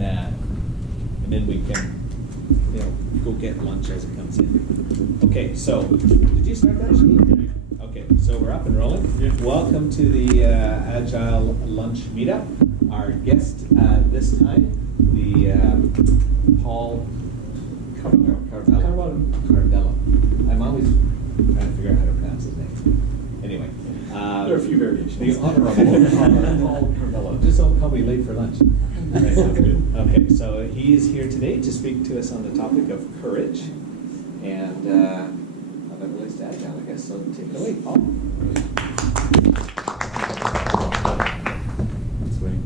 then we can, go get lunch as it comes in. Okay, so did you start that, Shane? Okay, so we're up and rolling. Yeah. Welcome to the Agile Lunch Meetup. Our guest this time, the Paul Carvalho. I'm always trying to figure out how to pronounce his name. Anyway. There are a few variations. The Honorable Paul Carvalho. Just don't call me late for lunch. Right, sounds good. Okay, so he is here today to speak to us on the topic of courage and how that relates to Agile, I guess. So take it away, Paul. That's right.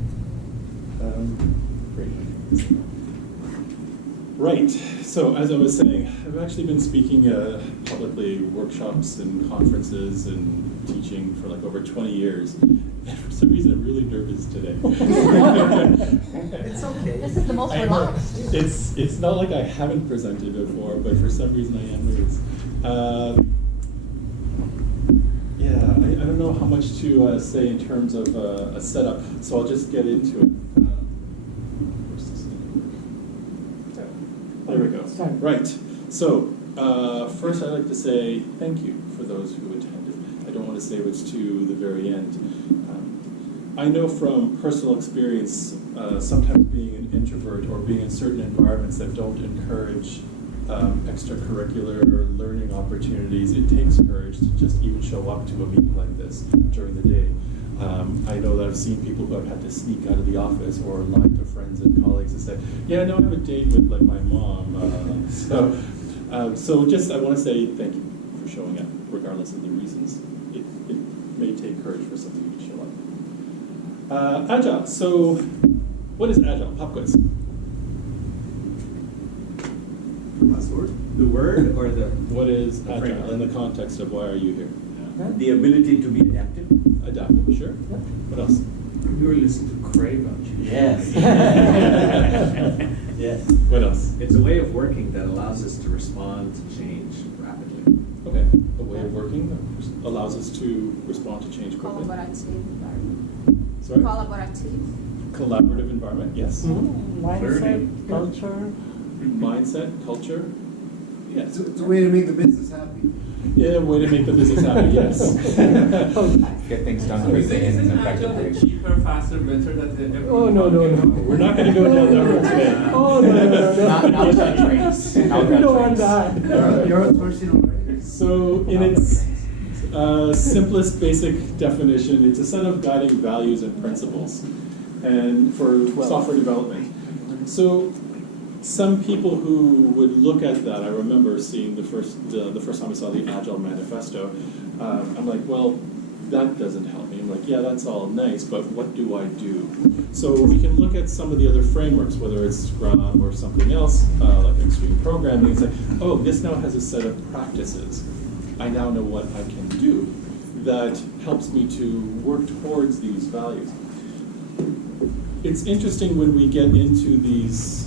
Great. Right. So as I was saying, I've actually been speaking publicly, workshops and conferences and teaching for like over 20 years. And for some reason, I'm really nervous today. It's okay. This is the most relaxed. It's not like I haven't presented before, but for some reason I am nervous. I don't know how much to say in terms of a setup, so I'll just get into it. There we go. Right. So first I'd like to say thank you for those who attended. I don't want to save it to the very end. I know from personal experience, sometimes being an introvert or being in certain environments that don't encourage extracurricular learning opportunities, it takes courage to just even show up to a meeting like this during the day. I know that I've seen people who have had to sneak out of the office or lie to friends and colleagues and say, yeah, no, I have a date with like my mom. So just, I want to say thank you for showing up, regardless of the reasons. It may take courage for some of you to show up. Agile, so what is Agile? Pop quiz. Last word? The word or the What is The Agile framework. in the context of why are you here? the ability to be adaptive? Adaptive, sure. What else? You were listening to Craig, aren't you? Yes. Yes. What else? It's a way of working that allows us to respond to change rapidly. Okay, a way of working that allows us to respond to change quickly. Collaborative environment. Sorry? Collaborative. Collaborative environment, yes. Learning. Culture. Mindset, culture, yes. It's a way to make the business happy. Yeah, a way to make the business happy, yes. Get things done quickly and effectively. Cheaper, faster, better than Oh, no. We're not going to go down that road today. Oh, no. Not that trains. We don't want that. You're outsourcing already. So in its simplest basic definition, it's a set of guiding values and principles and for software development. So some people who would look at that, I remember seeing the first time I saw the Agile Manifesto, I'm like, well, that doesn't help me. I'm like, yeah, that's all nice, but what do I do? So we can look at some of the other frameworks, whether it's Scrum or something else, like Extreme Programming, and say, oh, this now has a set of practices. I now know what I can do that helps me to work towards these values. It's interesting when we get into these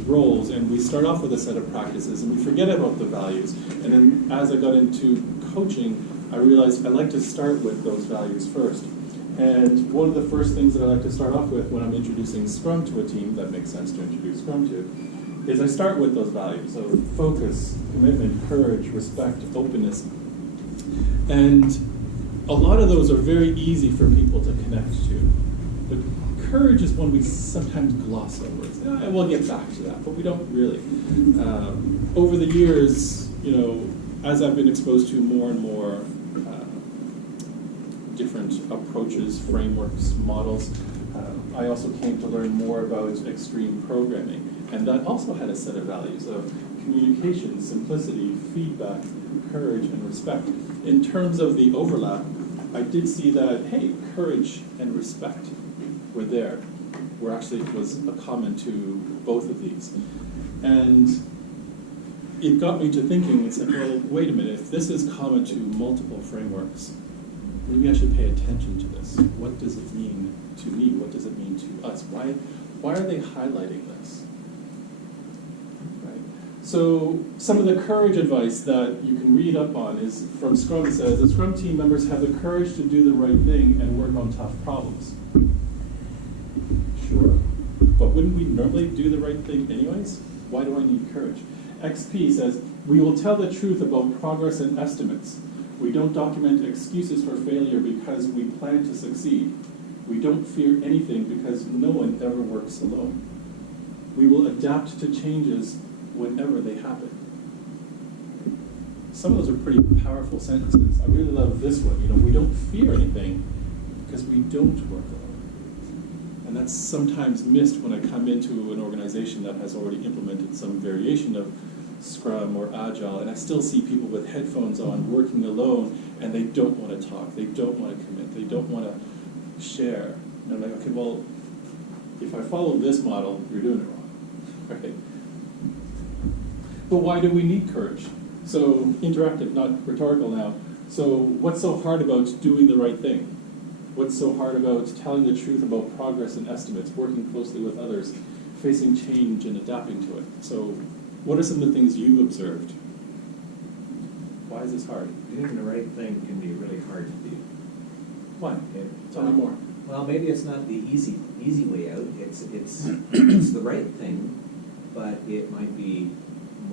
roles and we start off with a set of practices and we forget about the values. And then as I got into coaching, I realized I like to start with those values first. And one of the first things that I like to start off with when I'm introducing Scrum to a team, that makes sense to introduce Scrum to, is I start with those values of focus, commitment, courage, respect, openness. And a lot of those are very easy for people to connect to. But courage is one we sometimes gloss over. We'll get back to that, but we don't really. Over the years, as I've been exposed to more and more different approaches, frameworks, models, I also came to learn more about extreme programming. And that also had a set of values of communication, simplicity, feedback, courage, and respect. In terms of the overlap, I did see that, hey, courage and respect were there. Was a common to both of these. And it got me to thinking, and said, well, wait a minute, if this is common to multiple frameworks, maybe I should pay attention to this. What does it mean to me? What does it mean to us? Why are they highlighting this? Right? So some of the courage advice that you can read up on is from Scrum. It says, the Scrum team members have the courage to do the right thing and work on tough problems. Sure. but wouldn't we normally do the right thing anyways? Why do I need courage? XP says, we will tell the truth about progress and estimates. We don't document excuses for failure because we plan to succeed. We don't fear anything because no one ever works alone. We will adapt to changes whenever they happen. Some of those are pretty powerful sentences. I really love this one. We don't fear anything because we don't work alone. And that's sometimes missed when I come into an organization that has already implemented some variation of Scrum or Agile, and I still see people with headphones on working alone, and they don't want to talk, they don't want to commit, they don't want to share. And I'm like, okay, well, if I follow this model, you're doing it wrong, right? But why do we need courage? So interactive, not rhetorical now. So what's so hard about doing the right thing? What's so hard about telling the truth about progress and estimates, working closely with others, facing change and adapting to it? So what are some of the things you've observed? Why is this hard? Doing the right thing can be really hard to do. Why? Tell me more. Well, maybe it's not the easy way out. It's it's the right thing, but it might be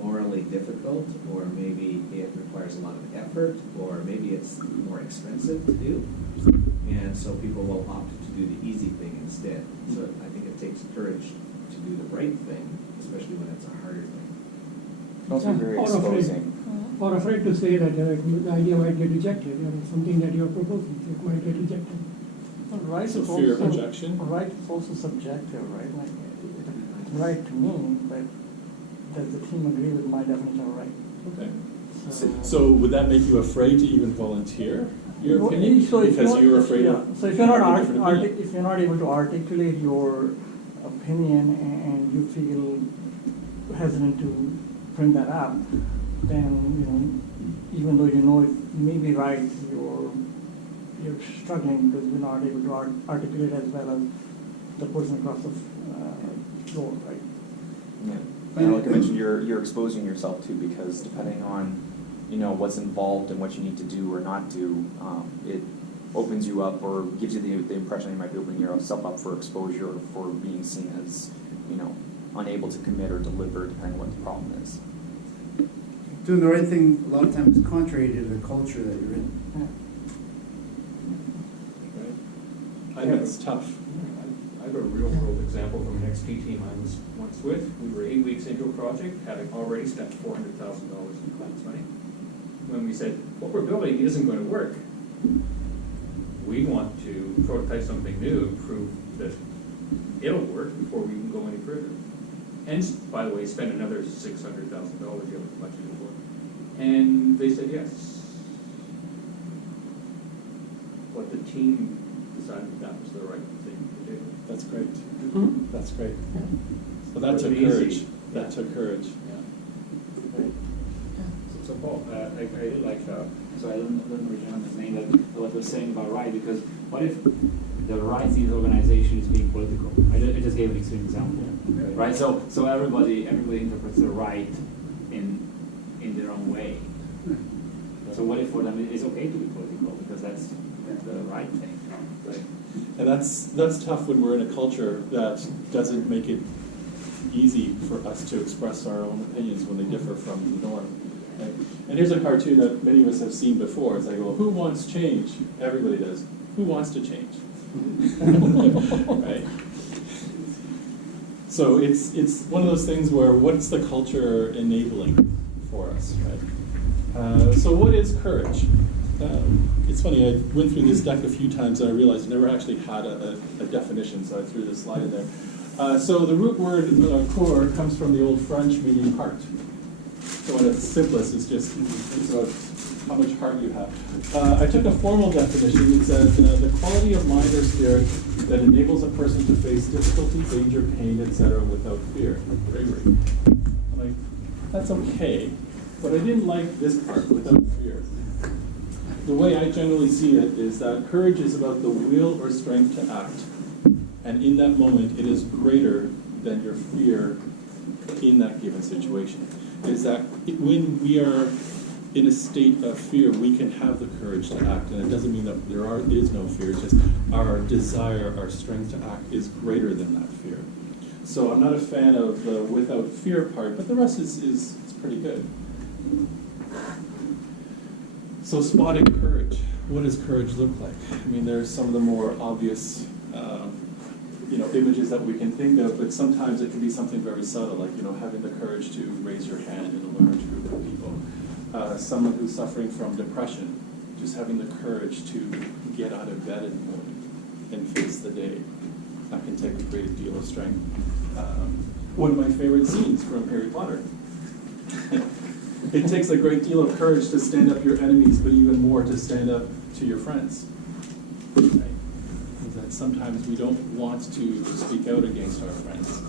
morally difficult, or maybe it requires a lot of effort, or maybe it's more expensive to do, and so people will opt to do the easy thing instead. So I think it takes courage to do the right thing, especially when it's a harder thing. Also very exposing. Or afraid to say that the idea might get rejected, something that you're proposing, it might get rejected. Right So is fear of also, rejection? right is also subjective, right? Like, right to me, but does the team agree with my definition of right? Okay. So would that make you afraid to even volunteer your opinion? So if Because you're afraid of so if you're not having a different opinion? if you're not able to articulate your opinion and you feel hesitant to bring that up, then even though it may be right, you're struggling because you're not able to articulate as well as the person across the floor, right? Yeah. And like I mentioned, you're exposing yourself too, because depending on what's involved and what you need to do or not do, it opens you up or gives you the impression you might be opening yourself up for exposure or for being seen as unable to commit or deliver, depending on what the problem is. Doing the right thing a lot of times is contrary to the culture that you're in. Right. I think it's tough. I have a real world example from an XP team I was once with. We were 8 weeks into a project, having already spent $400,000 in claims money. When we said, what we're building isn't going to work, we want to prototype something new and prove that it'll work before we can go any further. And, by the way, spend another $600,000 you haven't budgeted for. And they said yes. But the team decided that was the right thing to do. That's great. Mm-hmm. That's great. So that took Easy. courage. That took courage. Yeah. Right. So Paul, I really like, so I don't remember his name, that what was saying about right, because what if the right in the organization is being political? I just gave an extreme example, right? So everybody interprets the right in their own way. So what if for them it's okay to be political because that's the right thing, right? And that's tough when we're in a culture that doesn't make it easy for us to express our own opinions when they differ from the norm. Right? And here's a cartoon that many of us have seen before. It's like, well, who wants change? Everybody does. Who wants to change? Right? So it's one of those things where what's the culture enabling for us, right? So what is courage? It's funny, I went through this deck a few times and I realized I never actually had a definition, so I threw this slide in there. So the root word core comes from the old French meaning heart. So at its simplest, it's about how much heart you have. I took a formal definition. It says the quality of mind or spirit that enables a person to face difficulty, danger, pain, etc. without fear, bravery. I'm like, that's okay, but I didn't like this part, without fear. The way I generally see it is that courage is about the will or strength to act, and in that moment it is greater than your fear in that given situation. Is that when we are in a state of fear, we can have the courage to act, and it doesn't mean that there is no fear, it's just our desire, our strength to act is greater than that fear. So I'm not a fan of the without fear part, but the rest is pretty good. So spotting courage. What does courage look like? I mean, there's some of the more obvious, images that we can think of, but sometimes it can be something very subtle, like, having the courage to raise your hand in a large group of people. Someone who's suffering from depression, just having the courage to get out of bed in the morning and face the day. That can take a great deal of strength. One of my favorite scenes from Harry Potter. It takes a great deal of courage to stand up to your enemies, but even more to stand up to your friends. Right? Is that sometimes we don't want to speak out against our friends,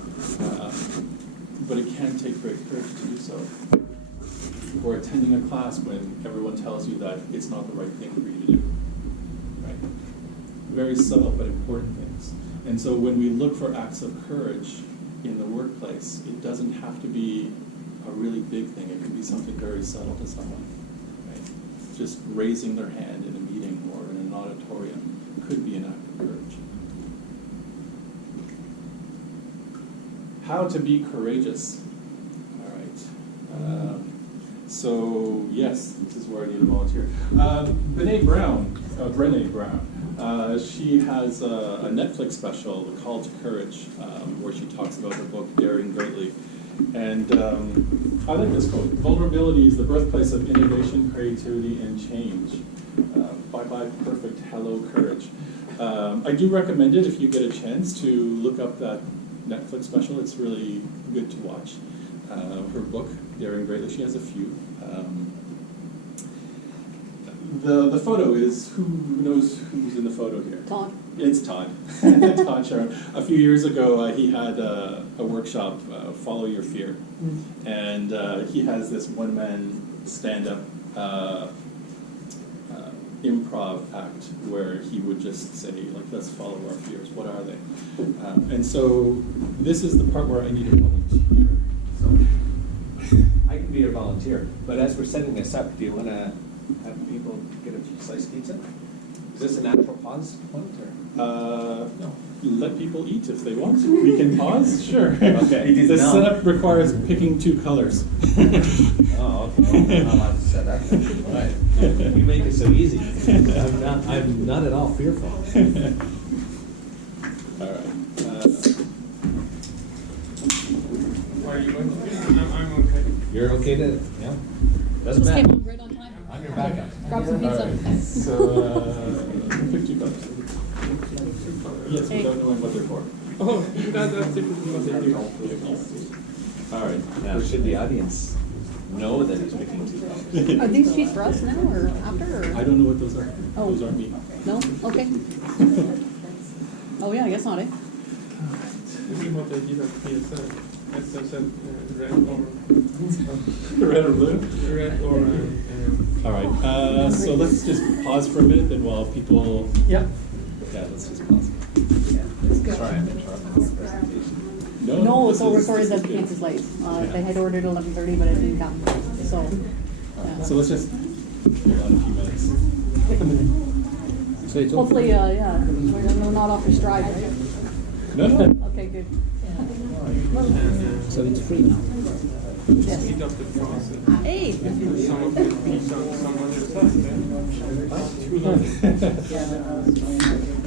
but it can take great courage to do so. Or attending a class when everyone tells you that it's not the right thing for you to do. Right? Very subtle but important things. And so when we look for acts of courage in the workplace, it doesn't have to be a really big thing. It can be something very subtle to someone. Right? Just raising their hand in a meeting or in an auditorium could be an act of courage. How to be courageous. All right. So yes, this is where I need a volunteer. Brené Brown. She has a Netflix special called to Courage, where she talks about her book Daring Greatly. And I like this quote: "Vulnerability is the birthplace of innovation, creativity, and change." Bye-bye perfect, hello courage. I do recommend it if you get a chance to look up that Netflix special. It's really good to watch. Her book, Daring Greatly, she has a few. The photo is, who knows who's in the photo here? Todd. It's Todd. Todd Sharon. A few years ago, he had a workshop, Follow Your Fear. And he has this one-man stand-up improv act where he would just say, like, let's follow our fears. What are they? And so this is the part where I need a volunteer. So I can be your volunteer, but as we're setting this up, do you want to have people get a slice of pizza? Is this a natural pause point, or? No. Let people eat if they want to. We can pause? Sure. Okay. The setup requires picking two colors. Oh, okay. I'm not allowed to set up. Right. You make it so easy. I'm not at all fearful. All right. Are you going to? I'm okay. You're okay to, yeah? Doesn't Just came matter. home right on time. I'm your backup. Grab some pizza. All right. So, pick two colors. Yes, Hey. without knowing what they're for. Oh, that's typically what they do. All right. Now, should the audience know that he's picking two colors? Are these sheets for us now or after? Or? I don't know what those are. Oh. Those aren't me. No? Okay. Oh yeah, I guess not, eh? Maybe what they did at PSN. As I said, red Red or blue? or All right. So let's just pause for a minute, and while people. Yeah. Yeah, let's just pause. Sorry, I'm interrupting the presentation. No, this so we're is- sorry this that is the good. pizza's late. They had ordered 11:30, but it didn't come. So. So let's just hold on a few minutes. Hopefully, yeah, we're not off your stride, right? No, no. Okay, good. So it's free now. Yes. speed up the process. Hey. Some of the pizza, some other stuff.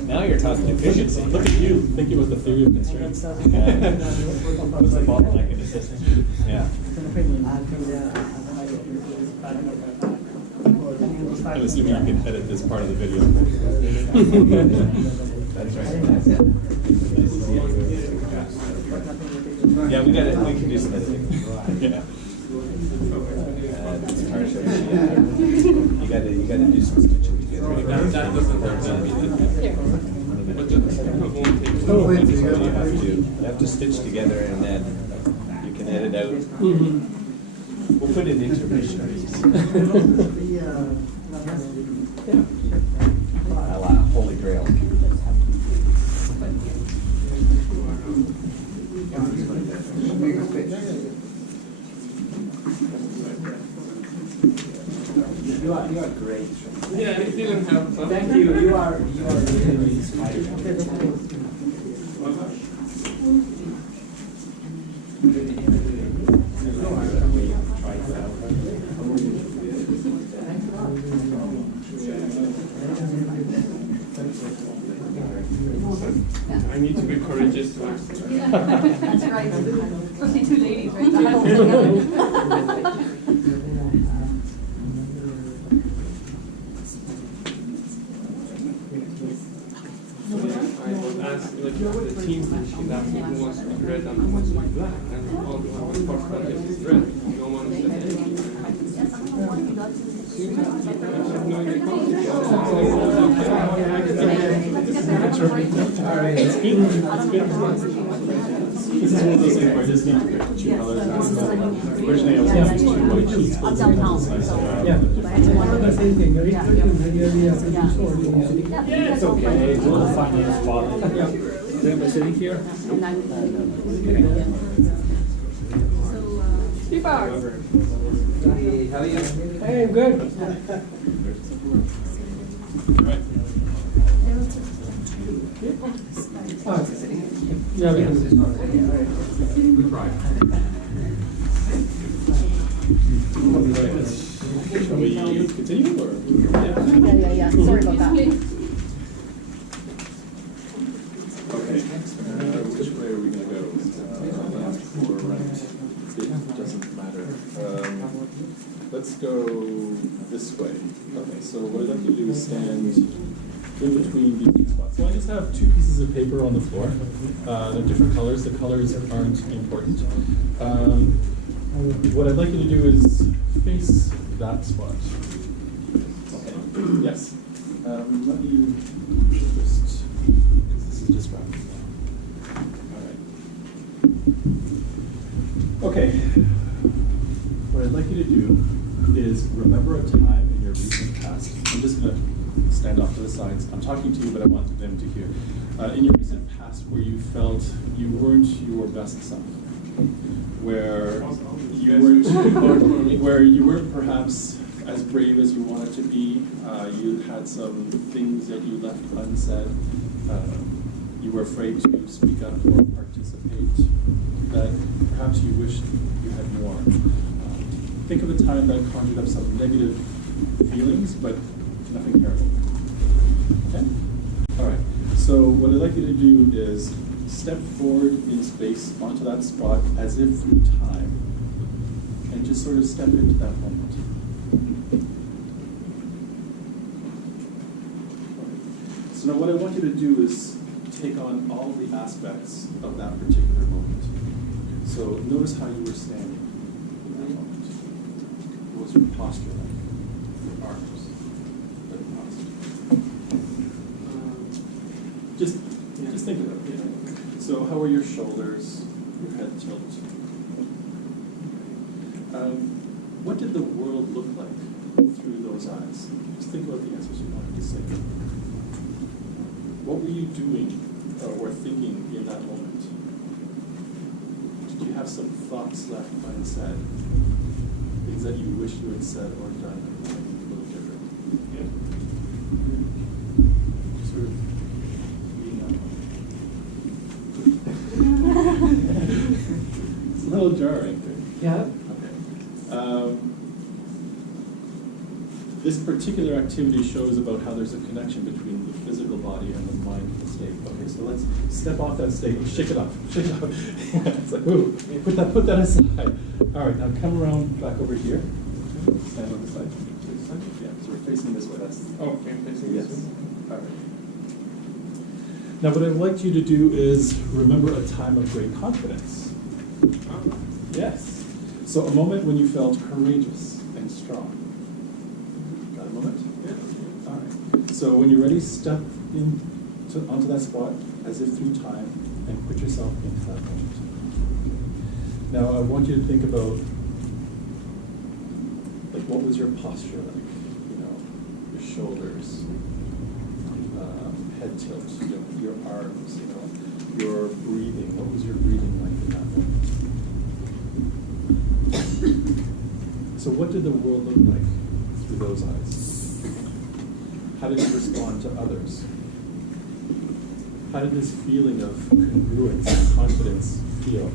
Now you're talking efficiency. Look at you, thinking about the theory of constraints. What's the bottleneck in the system? Yeah. I'm assuming you can edit this part of the video. That's right. Yeah, we can do some editing. Yeah. You gotta do some stitching together. That doesn't hurt. Here. But the won't take Oh, wait, So you you have to stitch together and then you can edit out. We'll put in intermissions. Holy Grail. You are great. Yeah, it didn't help. Huh? Thank you. You are really inspiring. I need to be courageous to ask. That's right. Especially two ladies, right? I was asked, like, the team she's asking who wants to be red and who wants to be black, and all the one part project is red. No one said anything. Seems that people have no inequality. This is one of those things where I just need to pick two colors. Originally, I was going to two white sheets, but it's on the side. Yeah, the same thing, right? Yeah. Yeah, It's okay, we'll find a spot. Is anybody sitting here? Hey, how are you? Hey, I'm good. Yeah, we can. Shall we continue or? Yeah. Sorry about that. Okay, which way are we gonna go? Left or right? It doesn't matter. Let's go this way. Okay, so what I'd like to do is stand in between these two spots. So I just have two pieces of paper on the floor. They're different colors. The colors aren't important. What I'd like you to do is face that spot. Okay. Yes. Let me just, because this is just wrapping now. All right. Okay. What I'd like you to do is remember a time in your recent past. I'm just going to stand off to the sides. I'm talking to you, but I want them to hear. In your recent past where you felt you weren't your best self, where you weren't perhaps as brave as you wanted to be, you had some things that you left unsaid, you were afraid to speak up or participate, that perhaps you wished you had more. Think of a time that conjured up some negative feelings, but nothing terrible. Okay? All right. So what I'd like you to do is step forward in space onto that spot as if through time, and just sort of step into that moment. So now what I want you to do is take on all the aspects of that particular moment. So notice how you were standing in that moment. What was your posture like? Your arms, your posture. Just think about it. So how are your shoulders, your head tilt? What did the world look like through those eyes? Just think about the answers you wanted to say. What were you doing or thinking in that moment? Did you have some thoughts left unsaid? Things that you wish you had said or done a little different? Yeah. Sort of being up. It's a little jarring. Yeah. This particular activity shows about how there's a connection between the physical body and the mindful state. Okay, so let's step off that state, shake it off, shake it off. It's like, ooh, put that aside. All right, now come around back over here. Stand on the side. Yeah, so we're facing this way. That's Okay, I'm facing this way. All right. Now, what I'd like you to do is remember a time of great confidence. Yes. So a moment when you felt courageous and strong. Got a moment? Yeah. All right. So when you're ready, step onto that spot as if through time and put yourself into that moment. Now I want you to think about, like, what was your posture like? You know, your shoulders, head tilt, your arms, you know, your breathing. What was your breathing like in that moment? So what did the world look like through those eyes? How did you respond to others? How did this feeling of congruence and confidence feel?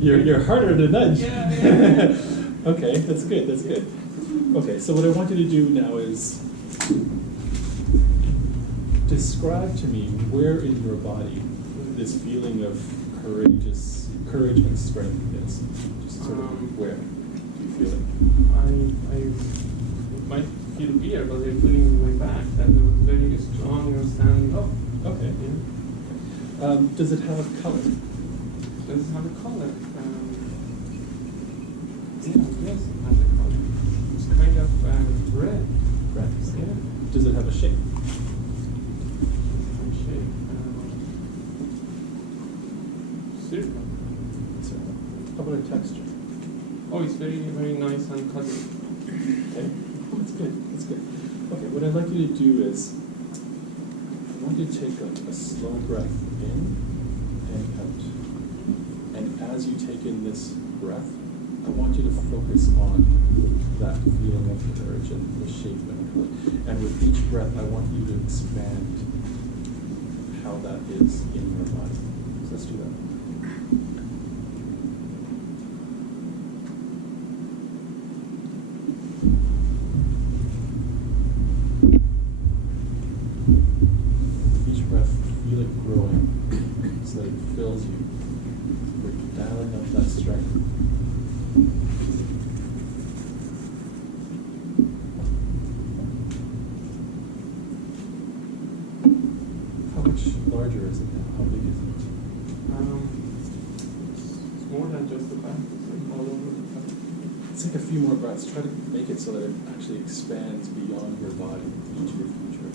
You're harder to nudge. Yeah. Okay, that's good, that's good. Okay, so what I want you to do now is describe to me where in your body this feeling of courage and strength is. Just sort of where do you feel it? It might feel weird, but I'm feeling in my back that it was very strong and standing up. Okay. Yeah. Does it have color? Does it have a color? Yeah, yes, it has a color. It's kind of red. Red. Yeah. Does it have a shape? Shape. Circle. How about a texture? Oh, it's very, very nice and cuddly. Okay, that's good, that's good. Okay, what I'd like you to do is, I want you to take a slow breath in and out. And as you take in this breath, I want you to focus on that feeling of courage and the shape and color. And with each breath, I want you to expand how that is in your body. So let's do that. Each breath, feel it growing so that it fills you. We're dialing up that strength. How much larger is it now? How big is it? It's more than just the back. It's like all over the place. Let's take a few more breaths. Try to make it so that it actually expands beyond your body into your future.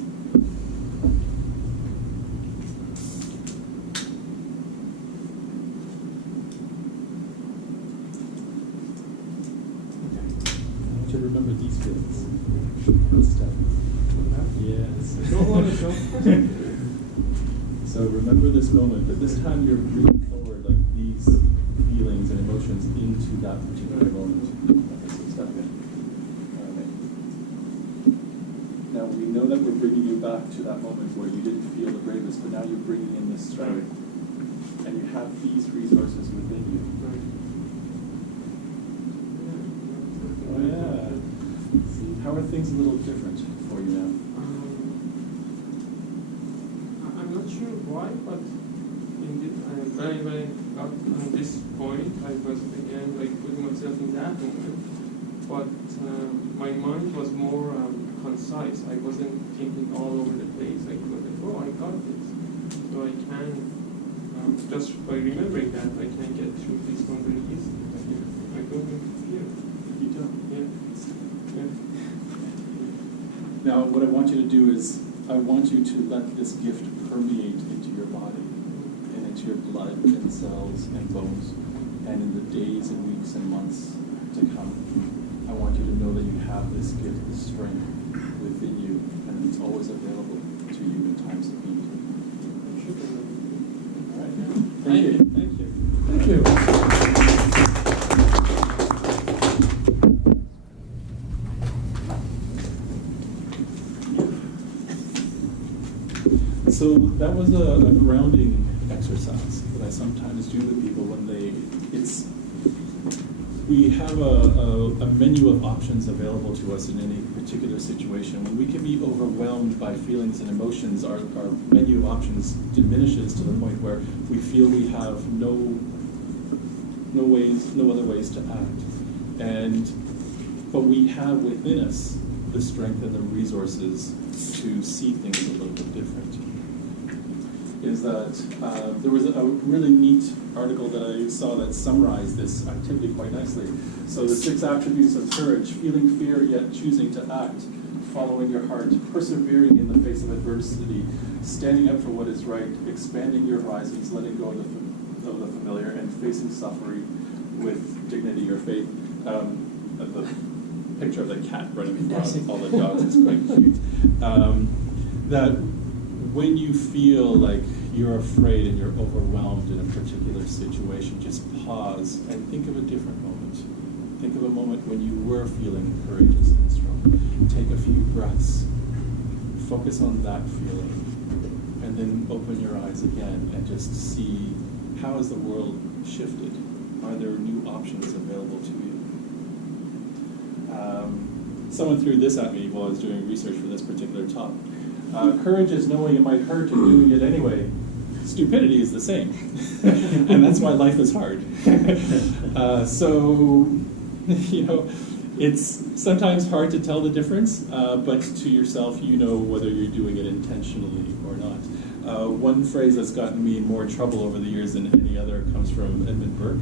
Okay. I want you to remember these feelings. Good stuff. Yes. Don't want to show. So remember this moment, but this time you're bringing forward like these feelings and emotions into that particular moment. Okay, so step in. All right. Now we know that we're bringing you back to that moment where you didn't feel the bravest, but now you're bringing in this strength, and you have these resources within you. Oh yeah. See, how are things a little different for you now? I'm not sure why, but indeed, when I got on this point, I was again like putting myself in that moment. But my mind was more concise. I wasn't thinking all over the place. I was like, oh, I got this. So I can, just by remembering that, I can get through this one very easily. I don't have fear. You don't. Yeah. Yeah. Now, what I want you to do is, I want you to let this gift permeate into your body and into your blood and cells and bones, and in the days and weeks and months to come. I want you to know that you have this gift, this strength within you, and it's always available to you in times of need. All right. Thank you. Thank you. Thank you. So that was a grounding exercise that I sometimes do with people when we have a menu of options available to us in any particular situation. When we can be overwhelmed by feelings and emotions, our menu of options diminishes to the point where we feel we have no other ways to act. But we have within us the strength and the resources to see things a little bit different. Is that there was a really neat article that I saw that summarized this activity quite nicely. So the 6 attributes of courage: feeling fear yet choosing to act, following your heart, persevering in the face of adversity, standing up for what is right, expanding your horizons, letting go of the familiar, and facing suffering with dignity or faith. The picture of the cat running across all the dogs is quite cute. That when you feel like you're afraid and you're overwhelmed in a particular situation, just pause and think of a different moment. Think of a moment when you were feeling courageous and strong. Take a few breaths, focus on that feeling, and then open your eyes again and just see how has the world shifted Are there new options available to you? Someone threw this at me while I was doing research for this particular talk. Courage is knowing it might hurt and doing it anyway. Stupidity is the same. And that's why life is hard. So, you know, it's sometimes hard to tell the difference, but to yourself, you know whether you're doing it intentionally or not. One phrase that's gotten me in more trouble over the years than any other comes from Edmund Burke.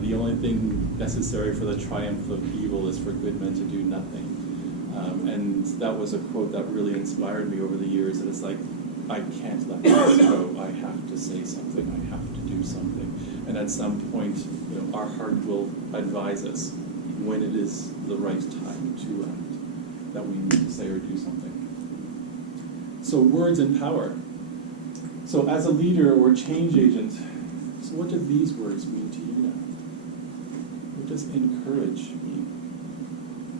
The only thing necessary for the triumph of evil is for good men to do nothing. And that was a quote that really inspired me over the years, and it's like, I can't let this go. I have to say something. I have to do something. And at some point, you know, our heart will advise us when it is the right time to act, that we need to say or do something. So words and power. So as a leader or change agent, so what do these words mean to you now? What does encourage mean?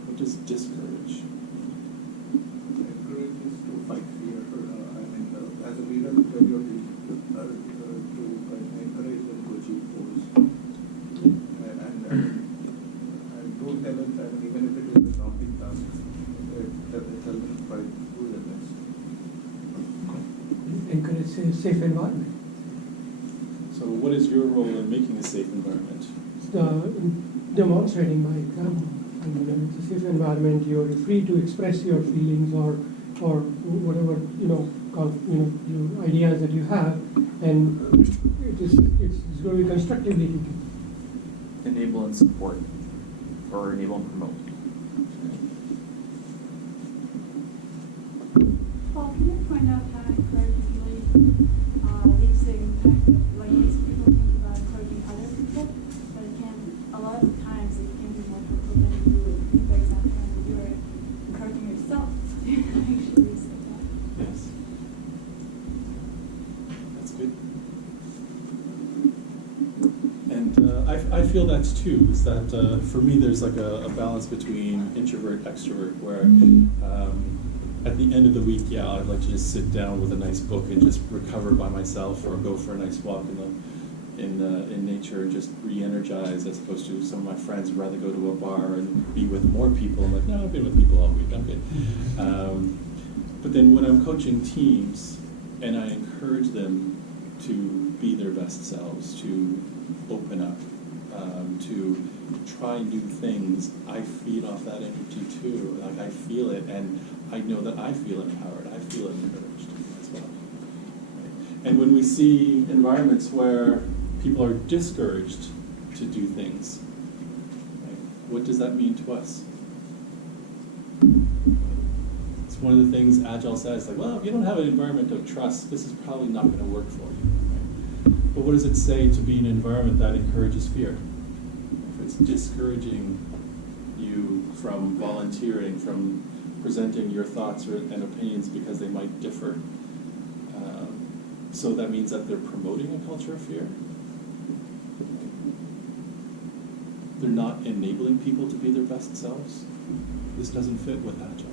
What does discourage? Encourage is to fight fear. As a leader, to encourage them to achieve goals. And don't tell them that even if it is a daunting task, tell them to fight through the best. Encourage a safe environment. So what is your role in making a safe environment? Demonstrating by example. And when it's a safe environment, you're free to express your feelings or whatever your ideas that you have, and it's going to be constructively taken. Enable and support, or enable and promote. Paul, can you point out how encouragingly leads the impact of, like, makes people think about encouraging other people, but it can, a lot of times it can be more helpful than you would think, for example, when you're encouraging yourself to actually say that. Yes. That's good. And I feel that's too, is that for me there's like a balance between introvert, extrovert, where at the end of the week, yeah, I'd like to just sit down with a nice book and just recover by myself, or go for a nice walk in nature and just re-energize, as opposed to some of my friends would rather go to a bar and be with more people. I'm like, no, I've been with people all week, I'm good. But then when I'm coaching teams and I encourage them to be their best selves, to open up, to try new things, I feed off that energy too. Like, I feel it, and I know that I feel empowered, I feel encouraged as well. And when we see environments where people are discouraged to do things, what does that mean to us? It's one of the things Agile says, like, well, if you don't have an environment of trust, this is probably not going to work for you. Right? But what does it say to be in an environment that encourages fear? If it's discouraging you from volunteering, from presenting your thoughts and opinions because they might differ, so that means that they're promoting a culture of fear. They're not enabling people to be their best selves. This doesn't fit with Agile.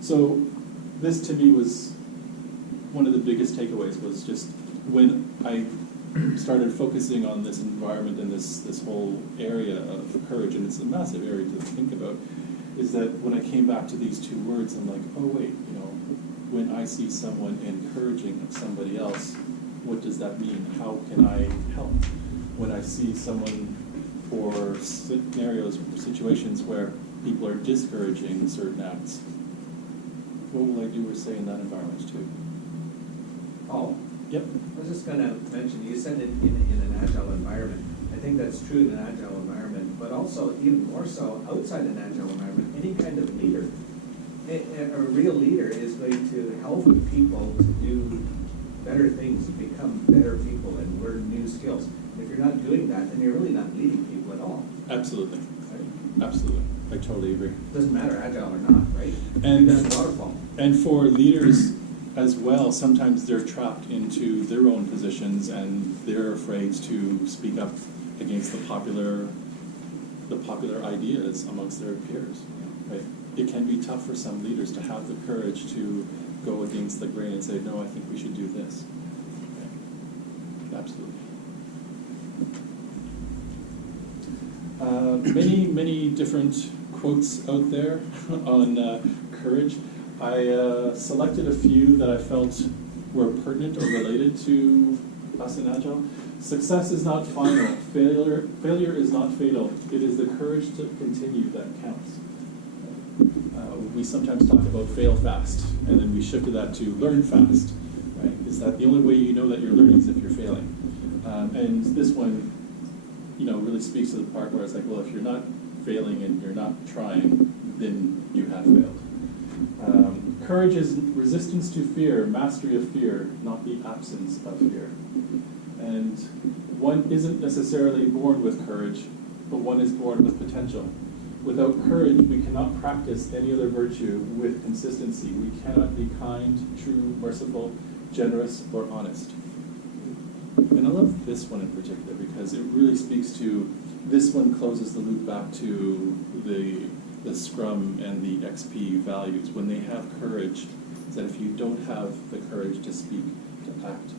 So this to me was one of the biggest takeaways, was just when I started focusing on this environment and this whole area of courage, and it's a massive area to think about, is that when I came back to these two words, I'm like, oh wait, when I see someone encouraging somebody else, what does that mean? How can I help? When I see someone, or scenarios or situations where people are discouraging certain acts, what will I do or say in that environment too? Paul? Yep. I was just going to mention, you said it in an Agile environment. I think that's true in an Agile environment, but also even more so outside an Agile environment. Any kind of leader, a real leader is going to help people to do better things, become better people, and learn new skills. If you're not doing that, then you're really not leading people at all. Absolutely. Right? Absolutely. I totally agree. Doesn't matter Agile or not, right? And that's waterfall. And for leaders as well, sometimes they're trapped into their own positions and they're afraid to speak up against the popular ideas amongst their peers. Right? It can be tough for some leaders to have the courage to go against the grain and say, no, I think we should do this. absolutely. Many different quotes out there on courage. I selected a few that I felt were pertinent or related to us in Agile. Success is not final. Failure is not fatal. It is the courage to continue that counts. We sometimes talk about fail fast, and then we shifted that to learn fast. Right? Is that the only way you know that you're learning is if you're failing? And this one, really speaks to the part where it's like, well, if you're not failing and you're not trying, then you have failed. Courage is resistance to fear, mastery of fear, not the absence of fear. And one isn't necessarily born with courage, but one is born with potential. Without courage, we cannot practice any other virtue with consistency. We cannot be kind, true, merciful, generous, or honest. And I love this one in particular because it really speaks to, this one closes the loop back to the Scrum and the XP values. When they have courage, is that if you don't have the courage to speak, to act,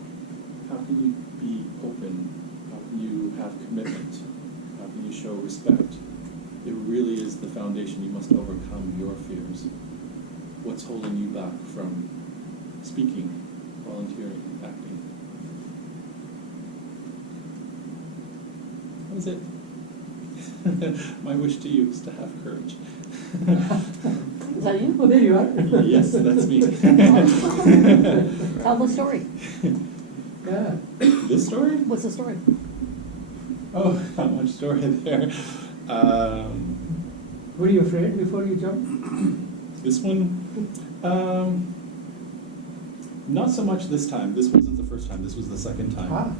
how can you be open? How can you have commitment? How can you show respect? It really is the foundation. You must overcome your fears. What's holding you back from speaking, volunteering, acting? That was it. My wish to you is to have courage. Is that you? Oh, there you are. Yes, that's me. Tell the story. Yeah. This story? What's the story? Oh, not much story there. Were you afraid before you jumped? This one? Not so much this time. This wasn't the first time. This was the second time.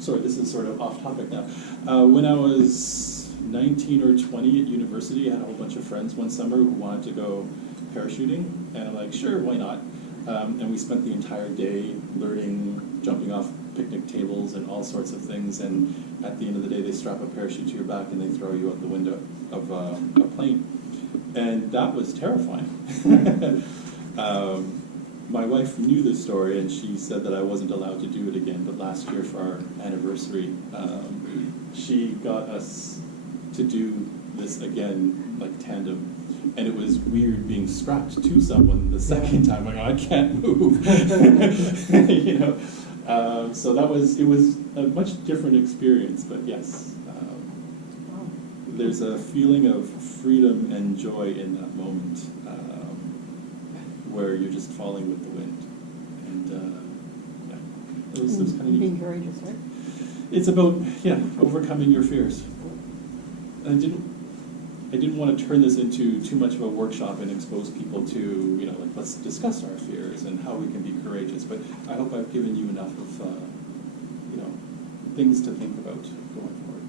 Sorry, this is sort of off topic now. When I was 19 or 20 at university, I had a whole bunch of friends one summer who wanted to go parachuting, and I'm like, sure, why not? And we spent the entire day learning, jumping off picnic tables and all sorts of things, and at the end of the day, they strap a parachute to your back and they throw you out the window of a plane. And that was terrifying. My wife knew this story, and she said that I wasn't allowed to do it again, but last year for our anniversary, she got us to do this again, like tandem. And it was weird being strapped to someone the second time. Like, I can't move. So it was a much different experience, but yes. There's a feeling of freedom and joy in that moment where you're just falling with the wind. And it was kind of neat. Being courageous, right? It's about, overcoming your fears. And I didn't want to turn this into too much of a workshop and expose people to, let's discuss our fears and how we can be courageous. But I hope I've given you enough of, things to think about going forward.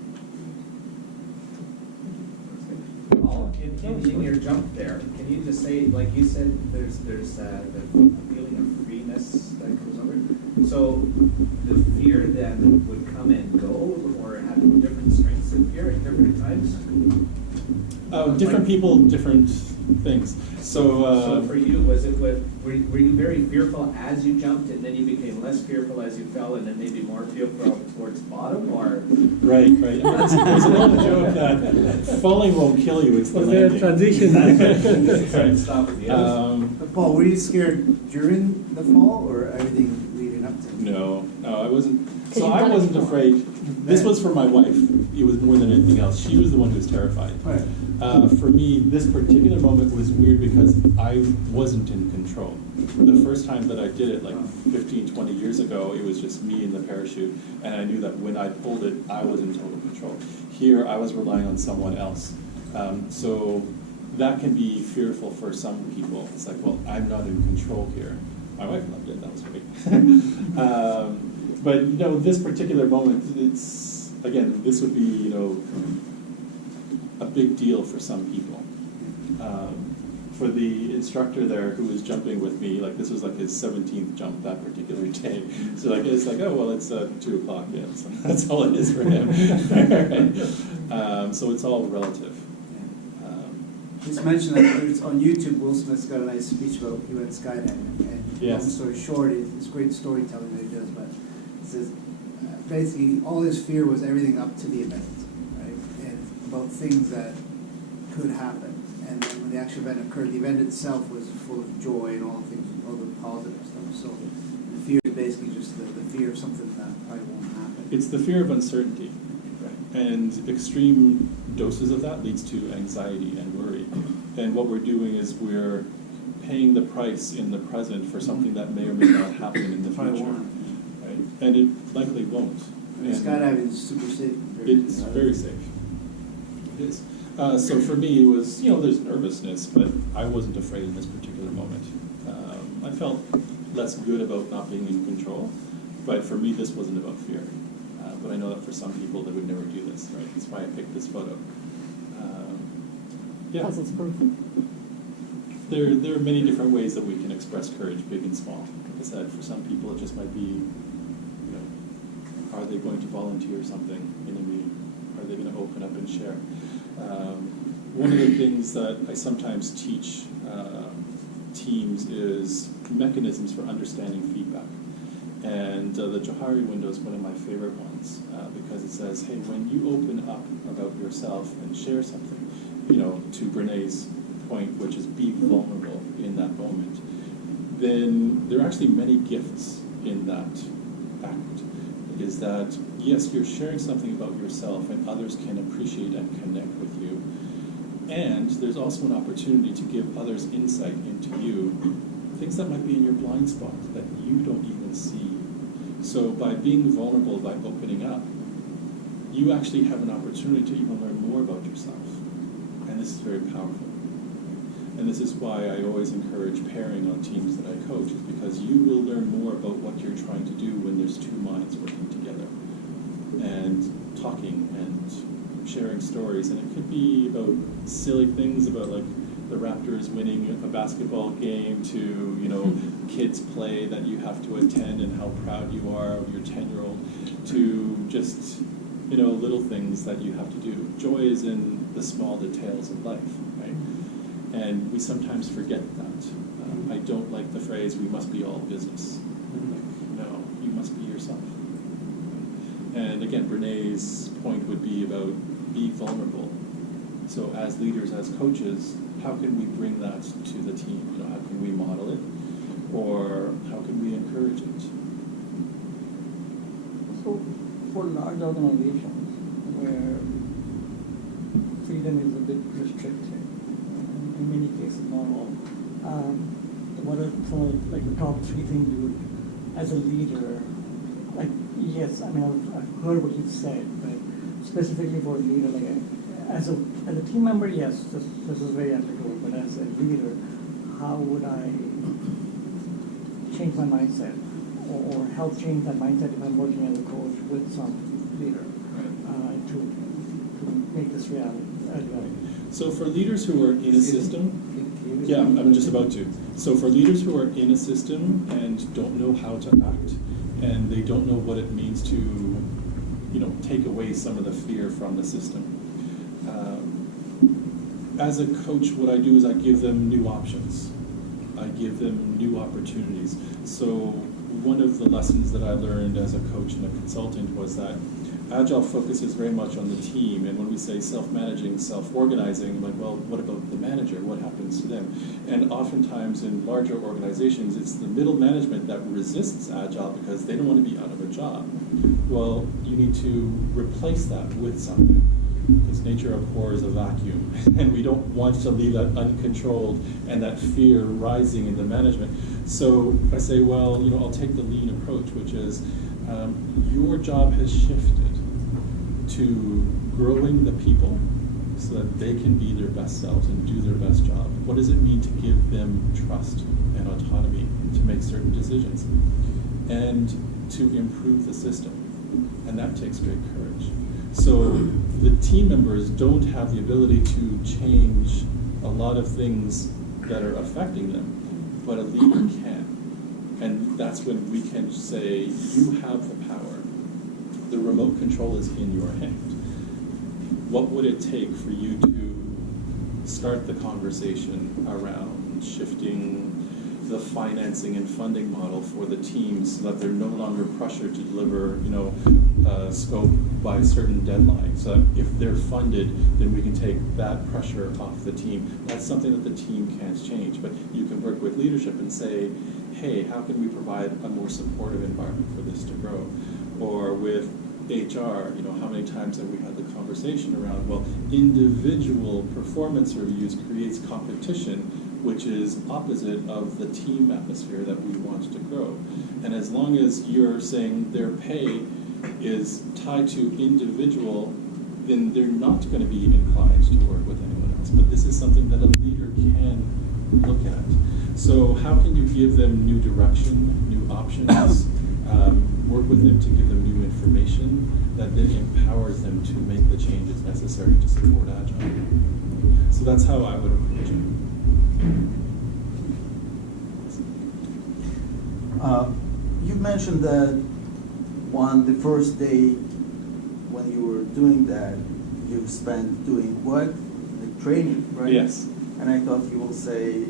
Paul, in your jump there, can you just say, like you said, there's the feeling of freeness that comes over. So the fear then would come and go, or have different strengths of fear at different times? Different people, different things. So for you, were you very fearful as you jumped, and then you became less fearful as you fell, and then maybe more fearful towards bottom, or? Right. There's an old joke that falling won't kill you, it's the Was there a landing. transition? Trying to stop at the others. Paul, were you scared during the fall or everything leading up to it? No, I wasn't. 'Cause So you've I done it wasn't before. afraid. This was for my wife. It was more than anything else. She was the one who was terrified. Right. For me, this particular moment was weird because I wasn't in control. The first time that I did it, like 15, 20 years ago, it was just me in the parachute, and I knew that when I pulled it, I was in total control. Here, I was relying on someone else. So that can be fearful for some people. It's like, well, I'm not in control here. My wife loved it. That was great. But this particular moment, it's again, this would be a big deal for some people. For the instructor there who was jumping with me, like this was like his 17th jump that particular day. So it's like, oh well, it's 2 o'clock. Yeah, so that's all it is for him. So it's all relative. Just mention that it's on YouTube. Will Smith's got a nice speech about he went skydiving, and Yes. long story short, it's great storytelling that he does. But basically, all his fear was everything up to the event, right? And about things that could happen. And then when the actual event occurred, the event itself was full of joy and all things, all the positive stuff. So the fear is basically just the fear of something that probably won't happen. It's the fear of uncertainty. And extreme doses of that leads to anxiety and worry. And what we're doing is we're paying the price in the present for something that may or may not happen in the Probably future. won't. Right? And it likely won't. And skydiving is super safe. It's very safe. It is. So for me, it was, there's nervousness, but I wasn't afraid in this particular moment. I felt less good about not being in control, but for me, this wasn't about fear. But I know that for some people, they would never do this, right? That's why I picked this photo. Yeah. Because it's proof. There are many different ways that we can express courage, big and small. Like I said, for some people, it just might be, are they going to volunteer something in a meeting? Are they going to open up and share? One of the things that I sometimes teach teams is mechanisms for understanding feedback. And the Johari window is one of my favorite ones because it says, hey, when you open up about yourself and share something, to Brené's point, which is be vulnerable in that moment, then there are actually many gifts in that act. Is that, yes, you're sharing something about yourself and others can appreciate and connect with you. And there's also an opportunity to give others insight into you, things that might be in your blind spot that you don't even see. So by being vulnerable, by opening up, you actually have an opportunity to even learn more about yourself. And this is very powerful. And this is why I always encourage pairing on teams that I coach, is because you will learn more about what you're trying to do when there's two minds working together and talking and sharing stories. And it could be about silly things about like the Raptors winning a basketball game to, kids play that you have to attend and how proud you are of your 10-year-old to just, little things that you have to do. Joy is in the small details of life, right? And we sometimes forget that. I don't like the phrase, we must be all business. Like, no, you must be yourself. And again, Brené's point would be about be vulnerable. So as leaders, as coaches, how can we bring that to the team? How can we model it? Or how can we encourage it? So for large organizations where freedom is a bit restricted, in many cases, not all, what are some of the top 3 things you would, as a leader, yes, I've heard what you've said, but specifically for a leader, as a team member, yes, this is very applicable, but as a leader, how would I change my mindset or help change that mindset if I'm working as a coach with some leader to make this reality? So for leaders who are in a system, yeah, I'm just about to. So for leaders who are in a system and don't know how to act, and they don't know what it means to, take away some of the fear from the system. As a coach, what I do is I give them new options. I give them new opportunities. So one of the lessons that I learned as a coach and a consultant was that Agile focuses very much on the team, and when we say self-managing, self-organizing, what about the manager? What happens to them? And oftentimes in larger organizations, it's the middle management that resists Agile because they don't want to be out of a job. Well, you need to replace that with something, because nature abhors a vacuum, and we don't want to leave that uncontrolled and that fear rising in the management. So I say, I'll take the lean approach, which is your job has shifted to growing the people so that they can be their best selves and do their best job. What does it mean to give them trust and autonomy to make certain decisions and to improve the system? And that takes great courage. So the team members don't have the ability to change a lot of things that are affecting them, but a leader can. And that's when we can say, you have the power. The remote control is in your hand. What would it take for you to start the conversation around shifting the financing and funding model for the teams so that they're no longer pressured to deliver, scope by a certain deadline. So that if they're funded, then we can take that pressure off the team. That's something that the team can't change, but you can work with leadership and say, hey, how can we provide a more supportive environment for this to grow? Or with HR, how many times have we had the conversation around, well, individual performance reviews creates competition, which is opposite of the team atmosphere that we want to grow. And as long as you're saying their pay is tied to individual, then they're not going to be inclined to work with anyone else. But this is something that a leader can look at. So how can you give them new direction, new options, work with them to give them new information that then empowers them to make the changes necessary to support Agile? So that's how I would approach it. You mentioned that the first day when you were doing that, you spent doing what? Like training, right? Yes. And I thought you will say,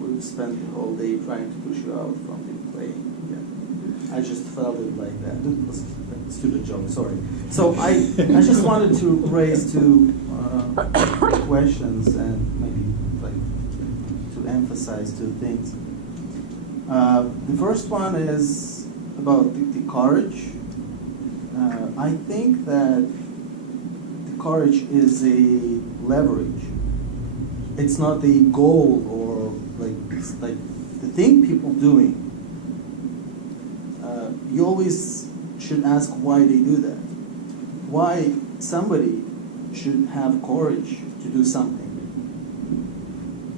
we spent the whole day trying to push you out from the plane. Yeah. I just felt it like that. It was a stupid joke, sorry. So I just wanted to raise two questions and maybe to emphasize two things. The first one is about the courage. I think that the courage is a leverage. It's not the goal or it's like the thing people doing. You always should ask why they do that. Why somebody should have courage to do something.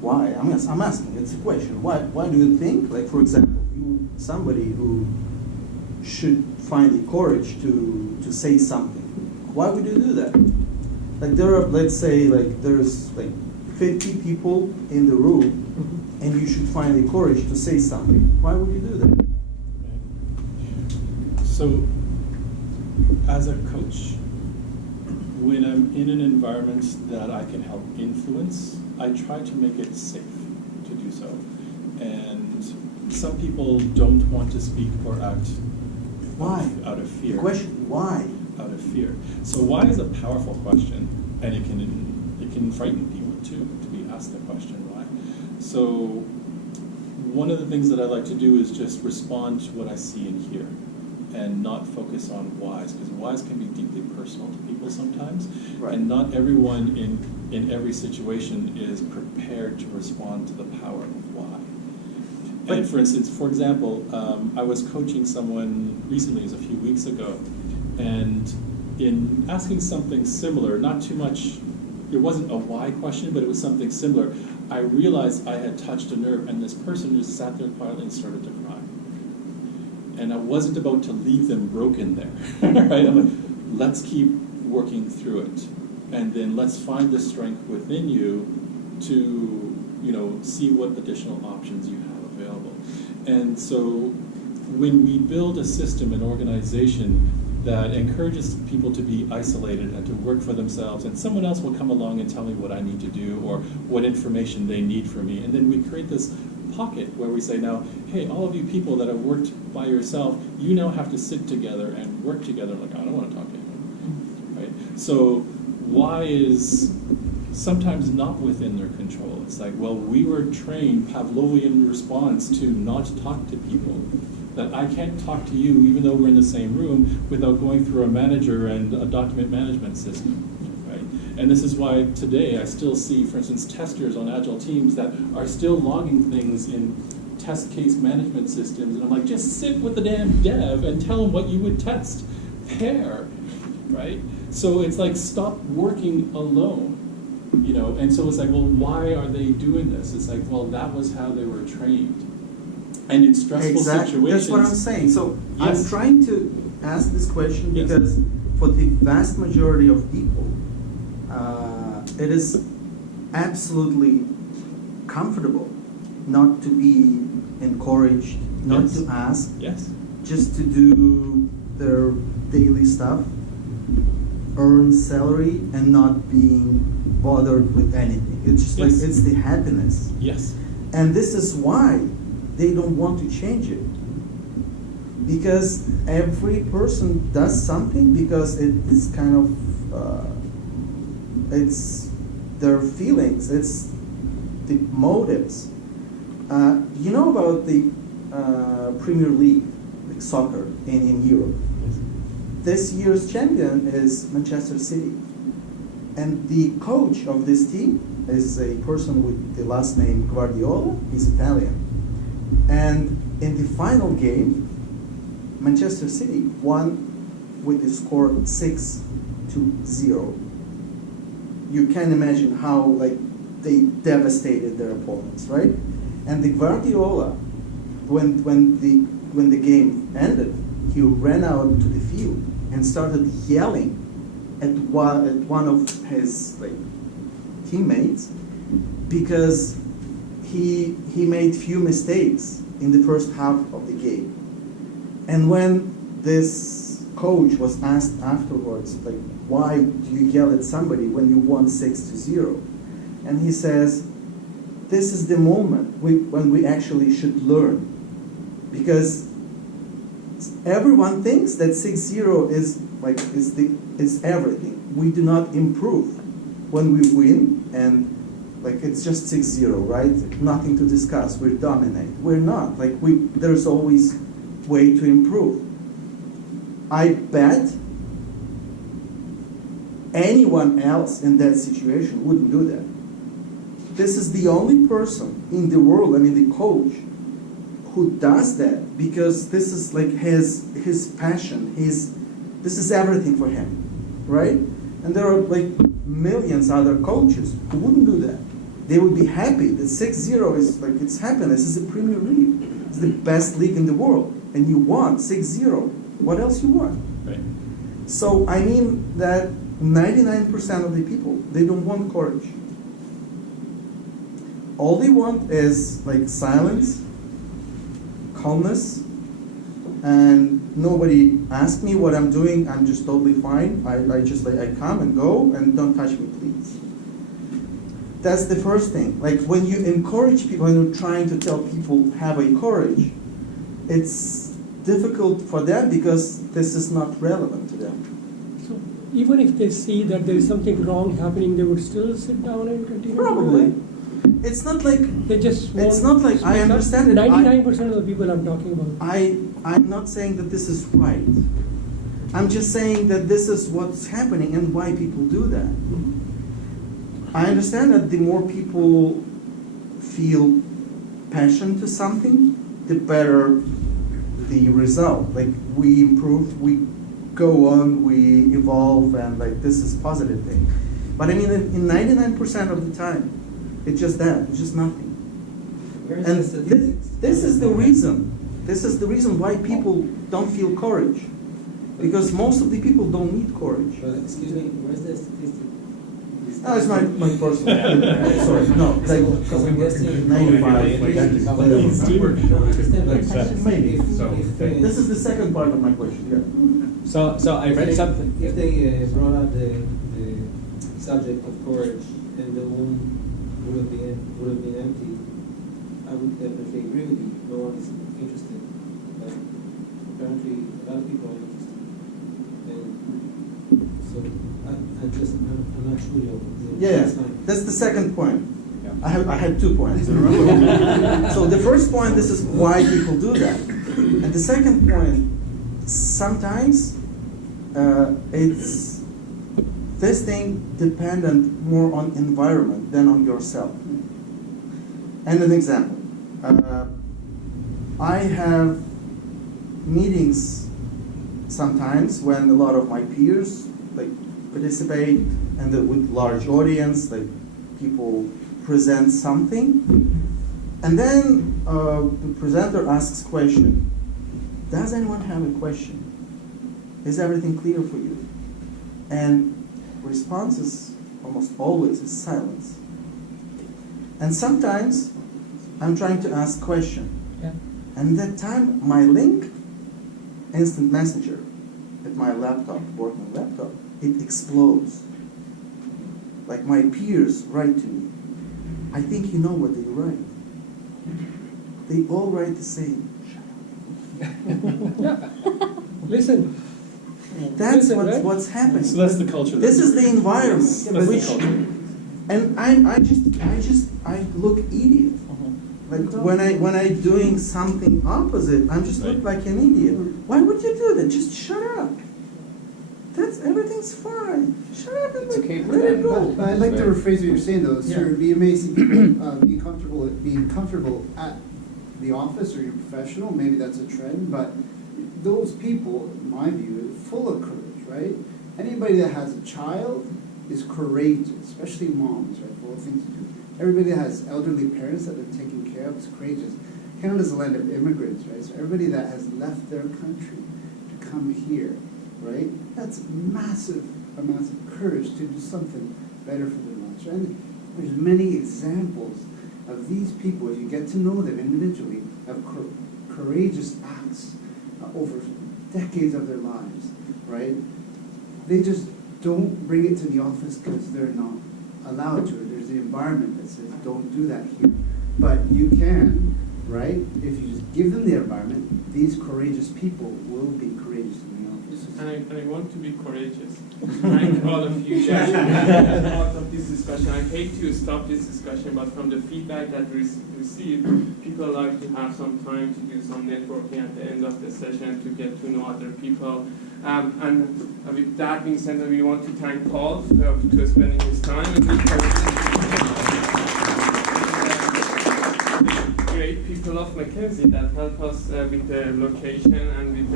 Why? I'm asking. It's a question. Why do you think, for example, somebody who should find the courage to say something? Why would you do that? There are, let's say, there's 50 people in the room, and you should find the courage to say something. Why would you do that? So, as a coach, when I'm in an environment that I can help influence, I try to make it safe to do so. And some people don't want to speak or act. Why? Out of fear. The question, why? Out of fear. So why is a powerful question, and it can frighten people too, to be asked the question why. So one of the things that I like to do is just respond to what I see and hear, and not focus on whys, because whys can be deeply personal to people sometimes, right. And not everyone in every situation is prepared to respond to the power of why. And for example, I was coaching someone recently, it was a few weeks ago, and in asking something similar, not too much, it wasn't a why question, but it was something similar, I realized I had touched a nerve, and this person just sat there quietly and started to cry. And I wasn't about to leave them broken there, right? I'm like, let's keep working through it. And then let's find the strength within you to, see what additional options you have available. And so when we build a system, an organization that encourages people to be isolated and to work for themselves, and someone else will come along and tell me what I need to do or what information they need from me. And then we create this pocket where we say now, hey, all of you people that have worked by yourself, you now have to sit together and work together. I don't want to talk to anyone, right? So why is sometimes not within their control? It's like, well, we were trained Pavlovian response to not talk to people. That I can't talk to you even though we're in the same room without going through a manager and a document management system. And this is why today I still see, for instance, testers on Agile teams that are still logging things in test case management systems. And I'm like, just sit with the damn dev and tell them what you would test. Pair, right? So it's like, stop working alone, And so it's like, well, why are they doing this? It's like, well, that was how they were trained. And in stressful situations. That's what I'm saying. So yes. I'm trying to ask this question Yes. because for the vast majority of people, it is absolutely comfortable not to be encouraged, not Yes. to ask, Yes. just to do their daily stuff, earn salary, and not being bothered with anything. It's just Yes. it's the happiness. Yes. And this is why they don't want to change it. Because every person does something because it is kind of, it's their feelings, it's the motives. You know about the Premier League, like soccer in Europe. This year's champion is Manchester City. And the coach of this team is a person with the last name Guardiola. He's Italian. And in the final game, Manchester City won with the score 6-0. You can imagine how they devastated their opponents, right? And the Guardiola, when the game ended, he ran out to the field and started yelling at one of his teammates because he made few mistakes in the first half of the game. And when this coach was asked afterwards, why do you yell at somebody when you won 6-0? And he says, this is the moment when we actually should learn. Because everyone thinks that 6-0 is everything. We do not improve when we win, and it's just 6-0, right? Nothing to discuss. We dominate. We're not. There's always way to improve. I bet anyone else in that situation wouldn't do that. This is the only person in the world, the coach, who does that because this is his passion. This is everything for him, right? And there are millions other coaches who wouldn't do that. They would be happy that 6-0 is it's happiness. It's the Premier League. It's the best league in the world, and you won 6-0. What else you want? Right. So I mean that 99% of the people, they don't want courage. All they want is silence, calmness, and nobody asks me what I'm doing. I'm just totally fine. I come and go, and don't touch me, please. That's the first thing. When you encourage people, when you're trying to tell people have a courage, it's difficult for them because this is not relevant to them. So even if they see that there is something wrong happening, they would still sit down and continue? Probably. It's not they just won't. It's not I understand it. 99% of the people I'm talking about. I'm not saying that this is right. I'm just saying that this is what's happening and why people do that. Mm-hmm. I understand that the more people feel passion to something, the better the result. We improve, we go on, we evolve, and this is positive thing. But in 99% of the time, it's just that. It's just nothing. And this is the reason. This is the reason why people don't feel courage. Because most of the people don't need courage. But excuse me, where's the statistic? Oh, it's my personal. Sorry, no. Because I'm guessing 95. Maybe. This is the second part of my question. Yeah. So I read something. If they brought out the subject of courage and the room would have been empty, I would definitely agree with you. No one is interested, but apparently a lot of people are interested, and so I'm not sure you're. Yeah, that's the second point. Yeah. I had 2 points. So the first point, this is why people do that, and the second point, sometimes it's this thing dependent more on environment than on yourself. And an example, I have meetings sometimes when a lot of my peers participate and with large audience, people present something, and then the presenter asks question. Does anyone have a question? Is everything clear for you? And response is almost always is silence. And sometimes I'm trying to ask question. Yeah. And at that time, my link, instant messenger, at my laptop, working laptop, it explodes. My peers write to me, I think you know what they write. they all write the same. Listen. That's Listen, right? what's happening. So that's the culture. This is the environment. That's which, the culture. And I look idiot. Like when I doing something opposite, I'm just look like an idiot. Why would you do that? Just shut up. That's everything's fine. Shut up and let it go. But I'd like to rephrase what you're saying though. So it'd be amazing people being comfortable at the office or you're professional. Maybe that's a trend, but those people, in my view, are full of courage, right? Anybody that has a child is courageous, especially moms, right? Full of things to do. Everybody that has elderly parents that they're taking care of is courageous. Canada's a land of immigrants, right? So everybody that has left their country to come here, right? That's a massive courage to do something better for their lives, right? And there's many examples of these people, if you get to know them individually, of courageous acts over decades of their lives, right? They just don't bring it to the office because they're not allowed to. There's the environment that says don't do that here. But you can, right? If you just give them the environment, these courageous people will be courageous in the office. And I want to be courageous. Thank all of you guys as part of this discussion. I hate to stop this discussion, but from the feedback that we received, people like to have some time to do some networking at the end of the session to get to know other people. And with that being said, we want to thank Paul for spending his time and great people of Mackenzie that help us with the location and with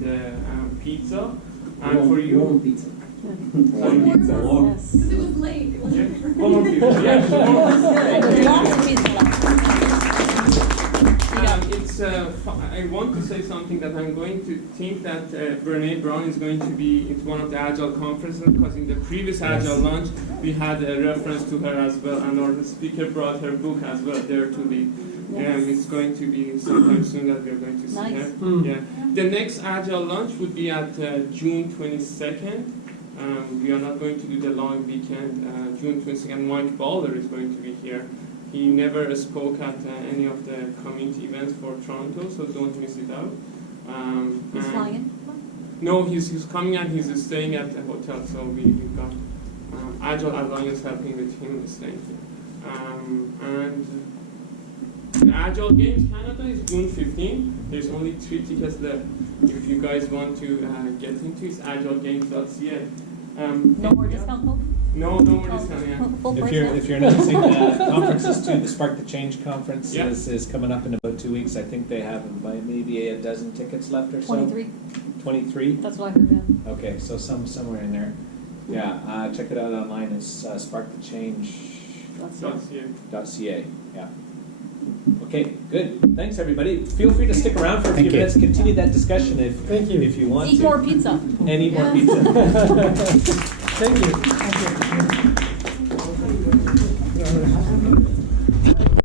the pizza. And for you, warm pizza. Warm pizza. Yes. Because it was late. It wasn't Warm pizza. Yeah. Lots of pizza left. I want to say something that I'm going to think that Brene Brown is going to be at one of the Agile conferences, because in the previous Agile launch we had a reference to her as well, and our speaker brought her book as well there to lead. It's going to be sometime soon that we're going to see her. Yeah. The next Agile launch would be at June 22nd. We are not going to do the long weekend. June 22nd, Mike Balder is going to be here. He never spoke at any of the community events for Toronto, so don't miss it out. He's flying in? No, he's coming and he's staying at the hotel, so we've got Agile Alliance helping with him staying here. And the Agile Games Canada is June 15. There's only 3 tickets left. If you guys want to get into it, it's agilegames.ca. No more discount code? No more discount, yeah. If you're noticing, conferences too, the Spark the Change conference is coming up in about 2 weeks. I think they have maybe a dozen tickets left or so. 23. 23? That's what I heard, yeah. Okay, so somewhere in there. Yeah, check it out online. It's sparkthechange.ca. Yeah. Okay, good. Thanks, everybody. Feel free to stick around for a few minutes. Continue that discussion if you want to. Eat more pizza. And eat more pizza. Thank you.